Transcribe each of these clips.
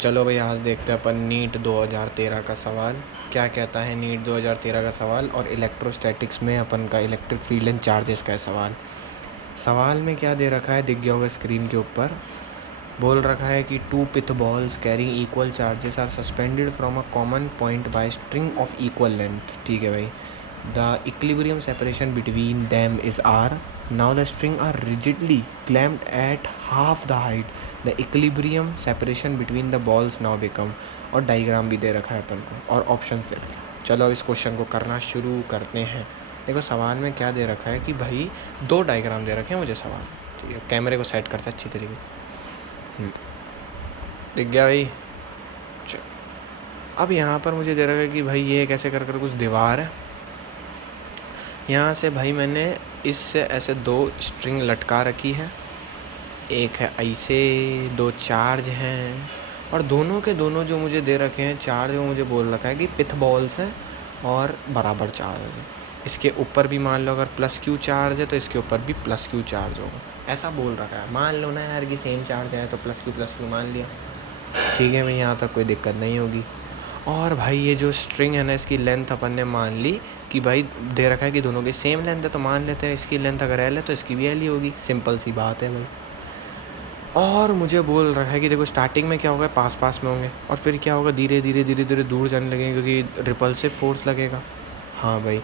चलो भाई आज देखते हैं अपन नीट 2013 का सवाल क्या कहता है। नीट 2013 का सवाल और इलेक्ट्रोस्टैटिक्स में अपन का इलेक्ट्रिक फील्ड एंड चार्जेस का है सवाल। सवाल में क्या दे रखा है दिख गया होगा स्क्रीन के ऊपर। बोल रखा है कि two pith balls carrying equal charges are suspended from a common point by string of equal length. ठीक है भाई। The equilibrium separation between them is R. Now the string are rigidly clamped at half the height. The equilibrium separation between the balls now become. और diagram भी दे रखा है अपन को और ऑप्शंस दे रखे हैं। चलो अब इस क्वेश्चन को करना शुरू करते हैं। देखो सवाल में क्या दे रखा है कि भाई दो डाइग्राम दे रखे हैं मुझे सवाल। ठीक है, कैमरे को सेट करते हैं अच्छी तरीके से। दिख गया भाई। चलो अब यहाँ पर मुझे दे रखा है कि भाई ये कैसे कर कुछ दीवार है। यहाँ से भाई मैंने इससे ऐसे दो स्ट्रिंग लटका रखी है। एक है ऐसे, दो चार्ज हैं और दोनों के दोनों जो मुझे दे रखे हैं चार्ज वो मुझे बोल रखा है कि पिथ बॉल्स हैं और बराबर चार्ज है। इसके ऊपर भी मान लो अगर प्लस क्यू चार्ज है तो इसके ऊपर भी प्लस क्यू चार्ज होगा, ऐसा बोल रखा है। मान लो ना यार कि सेम चार्ज है तो प्लस क्यू मान लिया। ठीक है भाई, यहाँ तक कोई दिक्कत नहीं होगी। और भाई ये जो स्ट्रिंग है ना इसकी लेंथ अपन ने मान ली कि भाई दे रखा है कि दोनों की सेम लेंथ है तो मान लेते हैं इसकी लेंथ अगर एल है तो इसकी भी एल ही होगी। सिंपल सी बात है भाई। और मुझे बोल रहा है कि देखो स्टार्टिंग में क्या होगा, पास पास में होंगे और फिर क्या होगा, धीरे धीरे दूर जाने लगेंगे क्योंकि रिपल्सिव फोर्स लगेगा। हाँ भाई,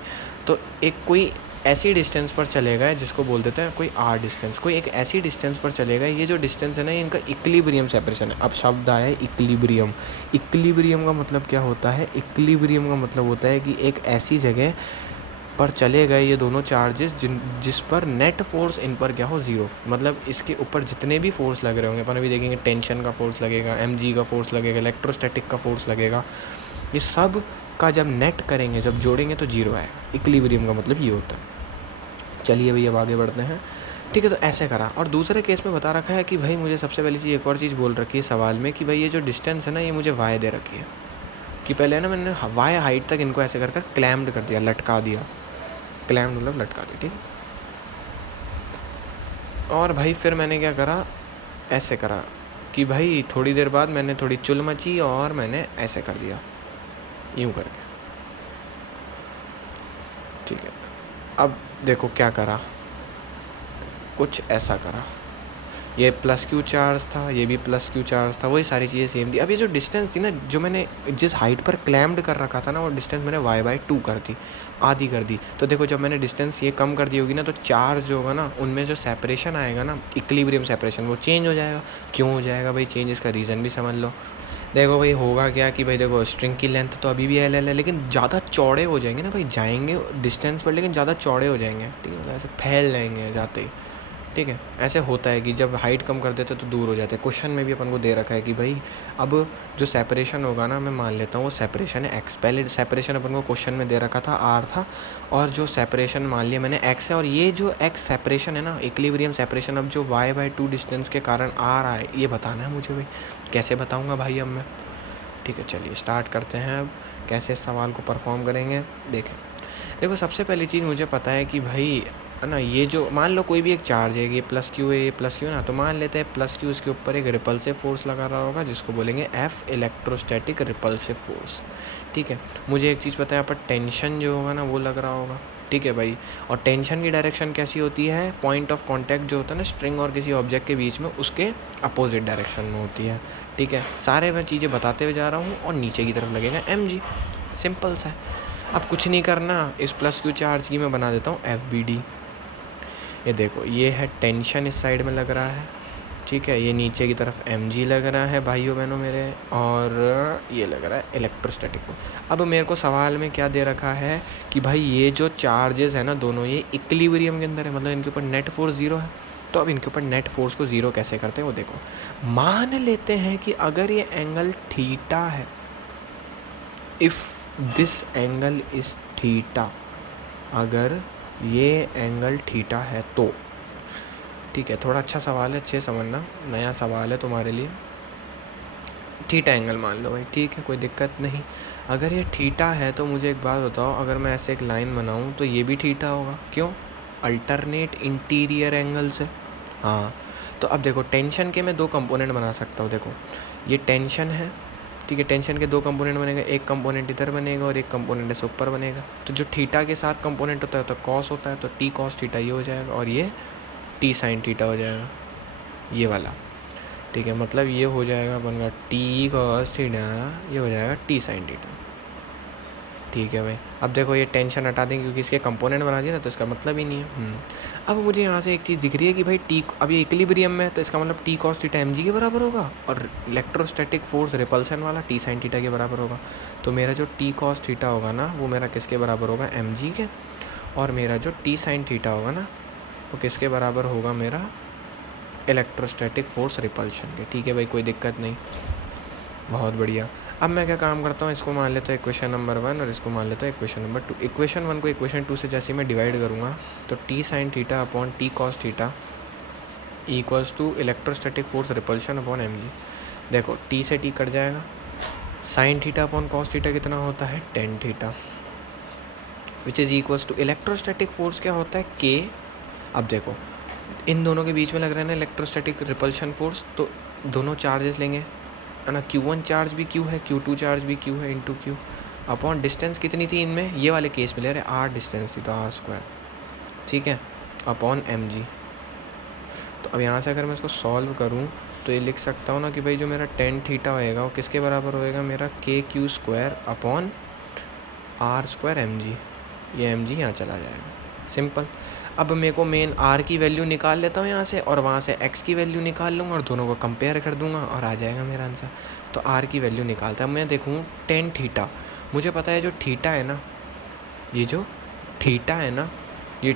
तो एक कोई ऐसी डिस्टेंस पर चलेगा जिसको बोल देते हैं कोई आर डिस्टेंस, कोई एक ऐसी डिस्टेंस पर चलेगा। ये जो डिस्टेंस है ना इनका इक्विलिब्रियम सेपरेशन है। अब शब्द आया है इक्विलिब्रियम। इक्विलिब्रियम का मतलब क्या होता है? इक्विलिब्रियम का मतलब होता है कि एक ऐसी जगह पर चले गए ये दोनों चार्जेस जिस पर नेट फोर्स इन पर क्या हो, ज़ीरो। मतलब इसके ऊपर जितने भी फोर्स लग रहे होंगे, अपन अभी देखेंगे टेंशन का फोर्स लगेगा, mg का फोर्स लगेगा, इलेक्ट्रोस्टैटिक का फोर्स लगेगा, ये सब का जब नेट करेंगे, जब जोड़ेंगे तो जीरो आएगा। इक्विलिब्रियम का मतलब ये होता है। चलिए भाई अब आगे बढ़ते हैं। ठीक है, तो ऐसे करा। और दूसरे केस में बता रखा है कि भाई मुझे सबसे पहली चीज़ एक और चीज़ बोल रखी है सवाल में कि भाई ये जो डिस्टेंस है ना ये मुझे वाई दे रखी है कि पहले ना मैंने वाई हाइट तक इनको ऐसे कर क्लैम्प्ड कर दिया, लटका दिया। क्लैम्प्ड मतलब लटका दी। ठीक। और भाई फिर मैंने क्या करा, ऐसे करा कि भाई थोड़ी देर बाद मैंने थोड़ी चुल मची और मैंने ऐसे कर दिया, यूँ करके। ठीक है, अब देखो क्या करा, कुछ ऐसा करा। ये प्लस क्यू चार्ज था, ये भी प्लस क्यू चार्ज था, वही सारी चीज़ें सेम थी। अब ये जो डिस्टेंस थी ना, जो मैंने जिस हाइट पर क्लैम्प्ड कर रखा था ना, वो डिस्टेंस मैंने y/2 कर दी, आधी कर दी। तो देखो जब मैंने डिस्टेंस ये कम कर दी होगी ना तो चार्ज जो होगा ना उनमें जो सेपरेशन आएगा ना, इक्विलिब्रियम सेपरेशन, वो चेंज हो जाएगा। क्यों हो जाएगा भाई चेंज? इसका रीज़न भी समझ लो। देखो भाई होगा क्या कि भाई देखो स्ट्रिंग की लेंथ तो अभी भी एल है, लेकिन ज़्यादा चौड़े हो जाएंगे ना भाई, जाएंगे डिस्टेंस पर लेकिन ज़्यादा चौड़े हो जाएंगे। ठीक है, ऐसे फैल जाएंगे जाते ही। ठीक है, ऐसे होता है कि जब हाइट कम कर देते तो दूर हो जाते हैं। क्वेश्चन में भी अपन को दे रखा है कि भाई अब जो सेपरेशन होगा ना, मैं मान लेता हूँ वो सेपरेशन है एक्स। पहले सेपरेशन अपन को क्वेश्चन में दे रखा था आर था, और जो सेपरेशन मान लिया मैंने एक्स है, और ये जो एक्स सेपरेशन है ना, इक्विलिब्रियम सेपरेशन, अब जो y/2 डिस्टेंस के कारण आ रहा है ये बताना है मुझे भाई। कैसे बताऊँगा भाई अब मैं? ठीक है, चलिए स्टार्ट करते हैं। अब कैसे इस सवाल को परफॉर्म करेंगे देखें। देखो सबसे पहली चीज़ मुझे पता है कि भाई है ना, ये जो मान लो कोई भी एक चार्ज है, ये प्लस क्यू है, ये प्लस क्यू ना, तो मान लेते हैं प्लस क्यू इसके ऊपर एक रिपल्सिव फोर्स लगा रहा होगा जिसको बोलेंगे एफ, इलेक्ट्रोस्टैटिक रिपल्सिव फोर्स। ठीक है, मुझे एक चीज़ पता है यहाँ पर टेंशन जो होगा ना वो लग रहा होगा। ठीक है भाई, और टेंशन की डायरेक्शन कैसी होती है? पॉइंट ऑफ कॉन्टैक्ट जो होता है ना स्ट्रिंग और किसी ऑब्जेक्ट के बीच में, उसके अपोजिट डायरेक्शन में होती है। ठीक है, सारे मैं चीज़ें बताते हुए जा रहा हूँ और नीचे की तरफ लगेगा mg। सिंपल सा है। अब कुछ नहीं करना, इस प्लस क्यू चार्ज की मैं बना देता हूँ FBD। ये देखो ये है टेंशन, इस साइड में लग रहा है। ठीक है, ये नीचे की तरफ mg लग रहा है भाइयों बहनों मेरे, और ये लग रहा है इलेक्ट्रोस्टैटिक को। अब मेरे को सवाल में क्या दे रखा है कि भाई ये जो चार्जेस है ना दोनों, ये इक्विलिब्रियम के अंदर है, मतलब इनके ऊपर नेट फोर्स ज़ीरो है। तो अब इनके ऊपर नेट फोर्स को ज़ीरो कैसे करते हैं वो देखो। मान लेते हैं कि अगर ये एंगल थीटा है, if this angle is theta, अगर ये एंगल थीटा है तो। ठीक है, थोड़ा अच्छा सवाल है, अच्छे समझना, नया सवाल है तुम्हारे लिए। थीटा एंगल मान लो भाई, ठीक है, कोई दिक्कत नहीं। अगर ये थीटा है तो मुझे एक बात बताओ, अगर मैं ऐसे एक लाइन बनाऊं तो ये भी थीटा होगा। क्यों? अल्टरनेट इंटीरियर एंगल से। हाँ, तो अब देखो टेंशन के मैं दो कंपोनेंट बना सकता हूँ। देखो ये टेंशन है, ठीक है। टेंशन के दो कंपोनेंट बनेगा, एक कंपोनेंट इधर बनेगा और एक कंपोनेंट ऐसे ऊपर बनेगा। तो जो थीटा के साथ कंपोनेंट होता है तो कॉस होता है, तो टी कॉस थीटा ये हो जाएगा और ये टी साइन थीटा हो जाएगा, ये वाला, ठीक है। मतलब ये हो जाएगा अपन का टी कॉस थीटा, ये हो जाएगा टी साइन थीटा, ठीक है भाई। अब देखो ये टेंशन हटा देंगे क्योंकि इसके कंपोनेंट बना दिया ना, तो इसका मतलब ही नहीं है। अब मुझे यहाँ से एक चीज़ दिख रही है कि भाई टी, अब ये इक्विलिब्रियम में है तो इसका मतलब टी कॉस थीटा mg के बराबर होगा और इलेक्ट्रोस्टैटिक फोर्स रिपल्सन वाला टी साइन थीटा के बराबर होगा। तो मेरा जो टी कॉस थीटा होगा ना वो मेरा किसके बराबर होगा, mg के, और मेरा जो टी साइन थीटा होगा ना वो किसके बराबर होगा, मेरा इलेक्ट्रोस्टैटिक फोर्स रिपल्शन के, ठीक है भाई, कोई दिक्कत नहीं, बहुत बढ़िया। अब मैं क्या काम करता हूँ, इसको मान लेता हूँ इक्वेशन नंबर 1 और इसको मान लेता हूँ इक्वेशन नंबर 2। इक्वेशन 1 को इक्वेशन 2 से जैसे मैं डिवाइड करूँगा तो T sine theta upon T cos theta equals to electrostatic force repulsion upon mg। देखो टी से टी कट जाएगा, sine theta upon cos theta कितना होता है, tan theta, which is equals to electrostatic force क्या होता है, के। अब देखो इन दोनों के बीच में लग रहा है ना इलेक्ट्रोस्टैटिक रिपल्शन फोर्स, तो दोनों चार्जेस लेंगे है ना, Q1 चार्ज भी Q है, Q2 चार्ज भी Q है, इंटू Q अपॉन डिस्टेंस कितनी थी इनमें, ये वाले केस में ले रहे R डिस्टेंस थी तो R², ठीक है, अपॉन mg। तो अब यहाँ से अगर मैं इसको सॉल्व करूँ तो ये लिख सकता हूँ ना कि भाई जो मेरा टेन थीटा होएगा वो किसके बराबर होएगा, मेरा KQ² अपॉन R² mg, ये mg यहाँ चला जाएगा, सिंपल। अब मेरे को मेन R की वैल्यू निकाल लेता हूँ यहाँ से और वहाँ से X की वैल्यू निकाल लूँगा और दोनों को कंपेयर कर दूँगा और आ जाएगा मेरा आंसर। तो R की वैल्यू निकालता है, मैं देखूँ टेन थीटा, मुझे पता है जो थीटा है ना, ये जो थीटा है ना, ये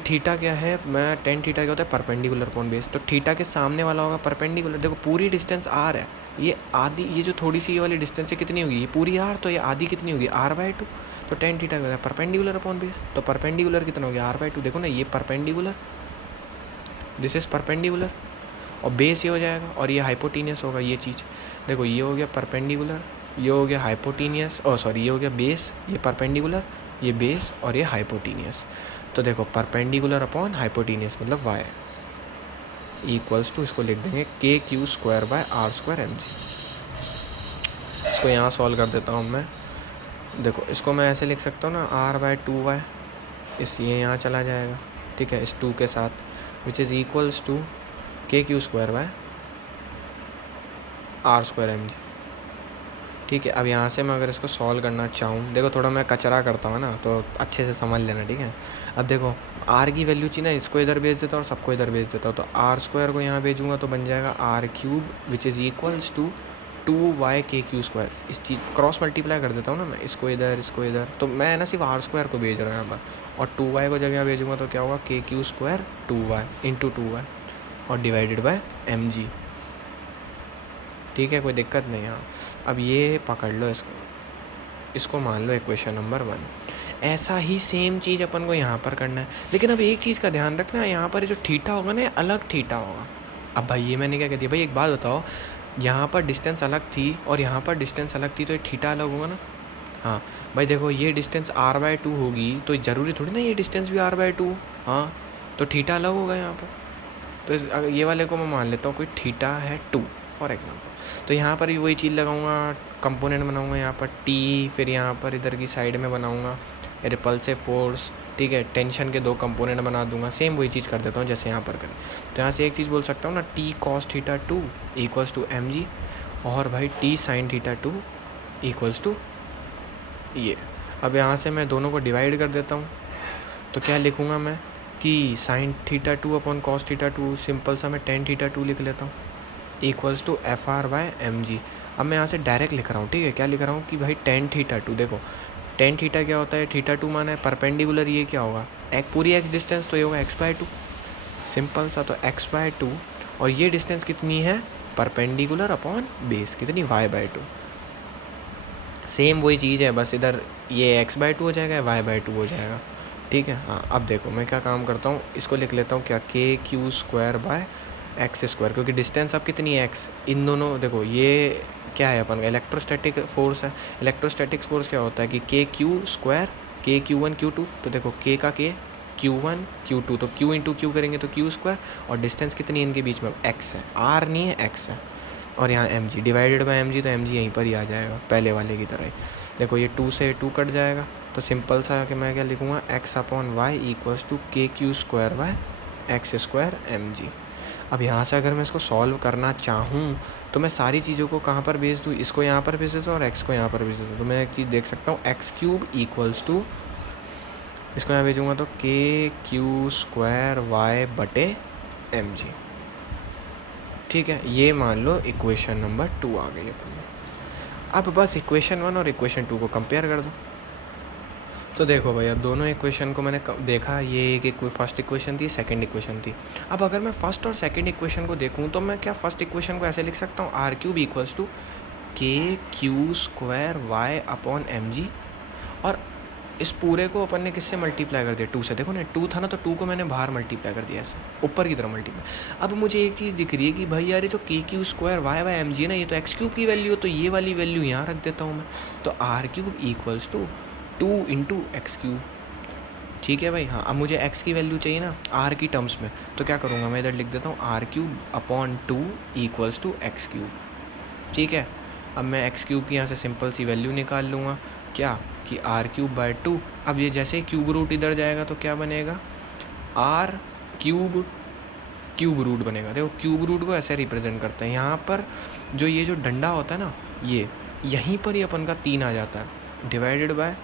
थीटा क्या है, मैं टेन थीटा क्या होता है, परपेंडिकुलर अपॉन बेस, तो थीटा के सामने वाला होगा परपेंडिकुलर। देखो पूरी डिस्टेंस R है, ये आधी, ये जो थोड़ी सी ये वाली डिस्टेंस है कितनी होगी, ये पूरी R, तो ये आधी कितनी होगी, R/2। तो टेन थीटा क्या होता है, परपेंडिकुलर अपॉन बेस, तो परपेंडिकुलर कितना हो गया, R/2। देखो ना ये परपेंडिकुलर, दिस इज़ परपेंडिकुलर, और बेस ये हो जाएगा और ये हाइपोटीनियस होगा, ये चीज़ देखो, ये हो गया परपेंडिकुलर, ये हो गया हाइपोटीनियस, सॉरी ये हो गया बेस, ये परपेंडिकुलर, ये बेस और ये हाइपोटीनियस। तो देखो परपेंडिकुलर अपॉन हाइपोटीनियस मतलब y इक्वल्स टू, इसको लिख देंगे KQ² mg। इसको यहाँ सॉल्व कर देता हूँ मैं, देखो इसको मैं ऐसे लिख सकता हूँ ना, R/2y, इस ये यहाँ चला जाएगा, ठीक है, इस 2 के साथ, which is equals to KQ² R² mg, ठीक है। अब यहाँ से मैं अगर इसको सॉल्व करना चाहूँ, देखो थोड़ा मैं कचरा करता हूँ ना तो अच्छे से समझ लेना, ठीक है। अब देखो R की वैल्यू चाहिए ना, इसको इधर भेज देता हूँ और सबको इधर भेज देता हूँ, तो R² को यहाँ भेजूँगा तो बन जाएगा R³ which is equals to 2y KQ²। इस चीज़ क्रॉस मल्टीप्लाई कर देता हूँ ना मैं, इसको इधर, तो मैं ना सिर्फ R² को भेज रहा हूँ यहाँ पर, और 2y को जगह भेजूँगा तो क्या होगा, KQ² 2y इंटू 2y और डिवाइडेड बाय mg, ठीक है, कोई दिक्कत नहीं। हाँ अब ये पकड़ लो, इसको मान लो इक्वेशन नंबर 1। ऐसा ही सेम चीज़ अपन को यहाँ पर करना है, लेकिन अब एक चीज़ का ध्यान रखना, यहाँ पर जो थीटा होगा ना अलग थीटा होगा। अब भाई ये मैंने क्या कह दिया, भाई एक बात बताओ, यहाँ पर डिस्टेंस अलग थी और यहाँ पर डिस्टेंस अलग थी तो ये थीटा अलग होगा ना। हाँ भाई देखो ये डिस्टेंस R/2 होगी तो ज़रूरी थोड़ी ना ये डिस्टेंस भी R/2, हाँ तो थीटा अलग होगा यहाँ पर। तो ये वाले को मैं मान लेता हूँ कोई थीटा है 2 फॉर एग्जांपल, तो यहाँ पर भी वही चीज़ लगाऊंगा, कंपोनेंट बनाऊंगा यहाँ पर T, फिर यहाँ पर इधर की साइड में बनाऊंगा रिपल्सिव फोर्स, ठीक है, टेंशन के 2 कंपोनेंट बना दूंगा, सेम वही चीज़ कर देता हूँ जैसे यहाँ पर करें। तो यहाँ से एक चीज़ बोल सकता हूँ ना, T cos theta 2 equals to mg, और भाई T sin theta 2 equals to ये। अब यहाँ से मैं दोनों को डिवाइड कर देता हूँ, तो क्या लिखूँगा मैं कि sine theta 2 upon cos theta 2, simple सा मैं टेन थीटा 2 लिख लेता हूँ इक्वल्स टू FR/mg। अब मैं यहाँ से डायरेक्ट लिख रहा हूँ, ठीक है, क्या लिख रहा हूँ कि भाई टेन थीटा 2, देखो टेन थीटा क्या होता है, थीटा 2 माना है परपेंडिकुलर, ये क्या होगा, एक पूरी x डिस्टेंस तो ये होगा x/2, सिंपल सा, तो x/2, और ये डिस्टेंस कितनी है, परपेंडिकुलर अपॉन बेस कितनी, y/2। सेम वही चीज़ है, बस इधर ये x/2 हो जाएगा, y/2 हो जाएगा, ठीक है। हाँ अब देखो मैं क्या काम करता हूँ, इसको लिख लेता हूँ क्या, KQ²/x², क्योंकि डिस्टेंस अब कितनी है x, इन दोनों देखो ये क्या है अपन का इलेक्ट्रोस्टैटिक फोर्स है। इलेक्ट्रोस्टैटिक फोर्स क्या होता है कि KQ², KQ1 Q2, तो देखो K का K, Q1 Q2, तो Q इंटू Q करेंगे तो Q², और डिस्टेंस कितनी है इनके बीच में, x है, R नहीं है x है, और यहाँ M G, divided by M G, तो एम जी यहीं पर ही आ जाएगा पहले वाले की तरह ही। देखो ये 2 से 2 कट जाएगा, तो सिंपल सा कि मैं क्या लिखूँगा, X upon Y equals to K Q square by X square M G. अब यहाँ से अगर मैं इसको सॉल्व करना चाहूँ तो मैं सारी चीज़ों को कहाँ पर भेज दूँ, इसको यहाँ पर भेज देता हूँ और एक्स को यहाँ पर भेज देता हूँ। तो मैं एक चीज़ देख सकता हूँ, एक्स क्यूब इक्वल्स टू, इसको यहाँ भेजूँगा तो के क्यू स्क्वायर वाई बटे एम जी। ठीक है, ये मान लो इक्वेशन नंबर 2 आ गई अपनी। अब बस इक्वेशन 1 और इक्वेशन 2 को कंपेयर कर दो। तो देखो भाई, अब दोनों इक्वेशन को मैंने देखा, ये एक फर्स्ट इक्वेशन थी, सेकंड इक्वेशन थी। अब अगर मैं फर्स्ट और सेकंड इक्वेशन को देखूँ तो मैं क्या फर्स्ट इक्वेशन को ऐसे लिख सकता हूँ, R cube equals to K Q square Y upon M G, और इस पूरे को अपन ने किससे मल्टीप्लाई कर दिया, 2 से। देखो ना 2 था ना, तो 2 को मैंने बाहर मल्टीप्लाई कर दिया ऐसे ऊपर की तरफ मल्टीप्लाई। अब मुझे एक चीज़ दिख रही है कि भाई यार ये जो K Q square Y by M G है ना, ये तो एक्स क्यूब की वैल्यू है, तो ये वाली वैल्यू यहाँ रख देता हूँ मैं। तो R cube equals to 2 into X cube. ठीक है भाई, हाँ। अब मुझे x की वैल्यू चाहिए ना r की टर्म्स में, तो क्या करूँगा मैं, इधर लिख देता हूँ R cube upon 2 equals to X cube. ठीक है, अब मैं एक्स क्यूब की यहाँ से सिंपल सी वैल्यू निकाल लूँगा, क्या कि आर क्यूब बाय 2। अब ये जैसे ही क्यूब रूट इधर जाएगा तो क्या बनेगा, आर क्यूब क्यूब रूट बनेगा। देखो क्यूब रूट को ऐसे रिप्रेजेंट करते हैं, यहाँ पर जो ये जो डंडा होता है ना, ये यहीं पर ही अपन का 3 आ जाता है, डिवाइडेड बाय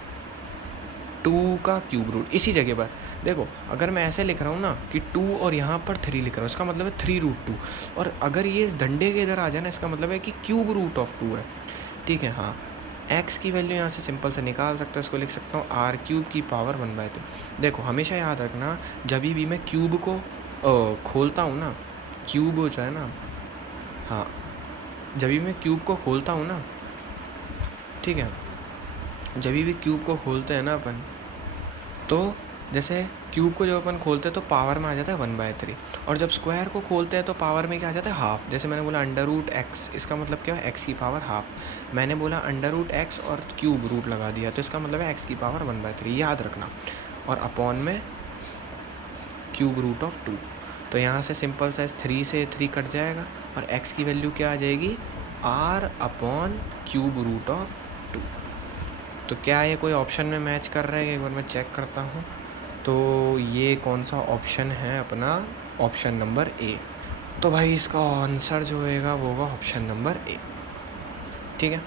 2 का क्यूब रूट इसी जगह पर। देखो अगर मैं ऐसे लिख रहा हूँ ना कि 2 और यहाँ पर 3 लिख रहा हूँ, इसका मतलब है 3√2, और अगर ये इस डंडे के इधर आ जाए ना, इसका मतलब है कि क्यूब रूट ऑफ 2 है। ठीक है, हाँ। x की वैल्यू यहाँ से सिंपल से निकाल सकता हूँ, इसको लिख सकता हूँ आर क्यूब की पावर 1/3। देखो हमेशा याद रखना, जब भी मैं क्यूब को खोलता हूँ ना, क्यूब हो जाए ना, हाँ, जब भी मैं क्यूब को खोलता हूँ ना, ठीक है, जब भी क्यूब को खोलते हैं ना अपन, तो जैसे क्यूब को जब अपन खोलते हैं तो पावर में आ जाता है 1/3, और जब स्क्वायर को खोलते हैं तो पावर में क्या आ जाता है, हाफ। जैसे मैंने बोला अंडर रूट एक्स, इसका मतलब क्या है, एक्स की पावर हाफ। मैंने बोला अंडर रूट एक्स और क्यूब रूट लगा दिया, तो इसका मतलब है एक्स की पावर 1/3, याद रखना। और अपॉन में क्यूब रूट ऑफ 2, तो यहाँ से सिंपल साइज 3 से 3 कट जाएगा, और एक्स की वैल्यू क्या आ जाएगी, R upon cube root of 2। तो क्या ये कोई ऑप्शन में मैच कर रहा है, एक बार मैं चेक करता हूँ। तो ये कौन सा ऑप्शन है अपना, ऑप्शन नंबर ए। तो भाई इसका आंसर जो होएगा वो होगा ऑप्शन नंबर ए। ठीक है।